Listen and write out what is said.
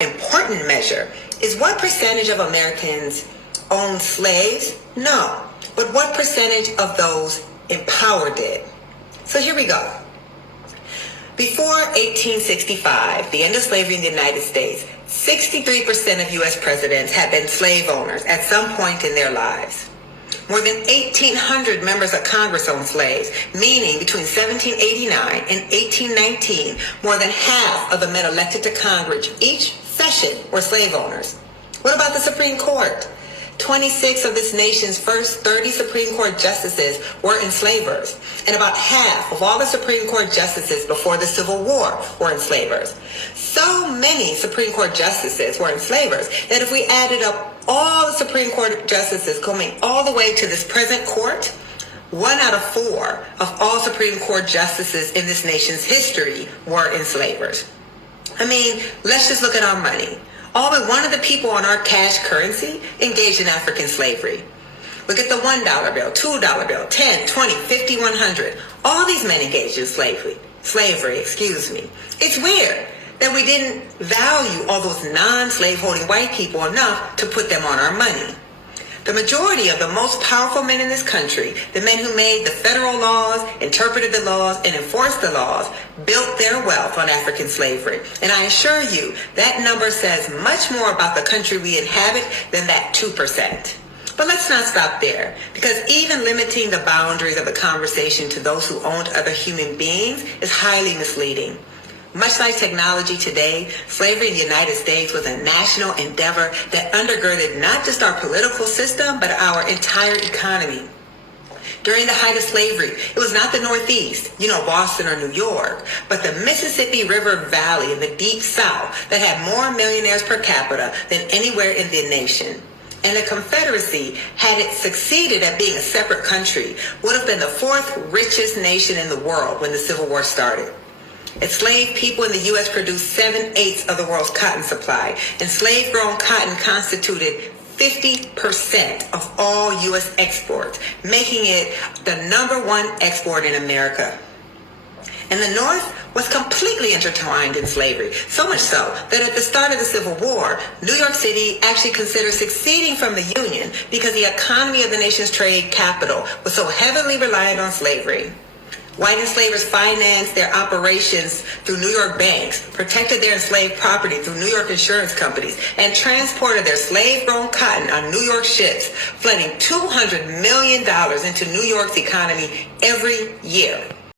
important measure is what percentage of Americans own slaves? No, but what percentage of those empowered did? So here we go. Before 1865, the end of slavery in the United States, 63% of U.S. presidents had been slave owners at some point in their lives. More than 1,800 members of Congress owned slaves, meaning between 1789 and 1819, more than half of the men elected to Congress each session were slave owners. What about the Supreme Court? 26 of this nation's first 30 Supreme Court justices were enslavers, and about half of all the Supreme Court justices before the Civil War were enslavers. So many Supreme Court justices were enslavers that if we added up all the Supreme Court justices coming all the way to this present court, 1 out of 4 of all Supreme Court justices in this nation's history were enslavers. I mean, let's just look at our money. All but one of the people on our cash currency engaged in African slavery. Look at the $1 bill, $2 bill, 10, 20, 50, 100. All these men engaged in slavery. It's weird that we didn't value all those non-slave holding white people enough to put them on our money. The majority of the most powerful men in this country, the men who made the federal laws, interpreted the laws, and enforced the laws, built their wealth on African slavery. And I assure you, that number says much more about the country we inhabit than that 2%. But let's not stop there, because even limiting the boundaries of the conversation to those who owned other human beings is highly misleading. Much like technology today, slavery in the United States was a national endeavor that undergirded not just our political system, but our entire economy. During the height of slavery, it was not the Northeast, Boston or New York, but the Mississippi River Valley in the Deep South that had more millionaires per capita than anywhere in the nation. And the Confederacy, had it succeeded at being a separate country, would have been the 4th richest nation in the world when the Civil War started. Enslaved people in the U.S. produced 7/8 of the world's cotton supply, and slave-grown cotton constituted 50% of all U.S. exports, making it the #1 export in America. And the North was completely intertwined in slavery, so much so that at the start of the Civil War, New York City actually considered seceding from the Union because the economy of the nation's trade capital was so heavily reliant on slavery. White enslavers financed their operations through New York banks, protected their enslaved property through New York insurance companies, and transported their slave-grown cotton on New York ships, flooding $200 million into New York's economy every year.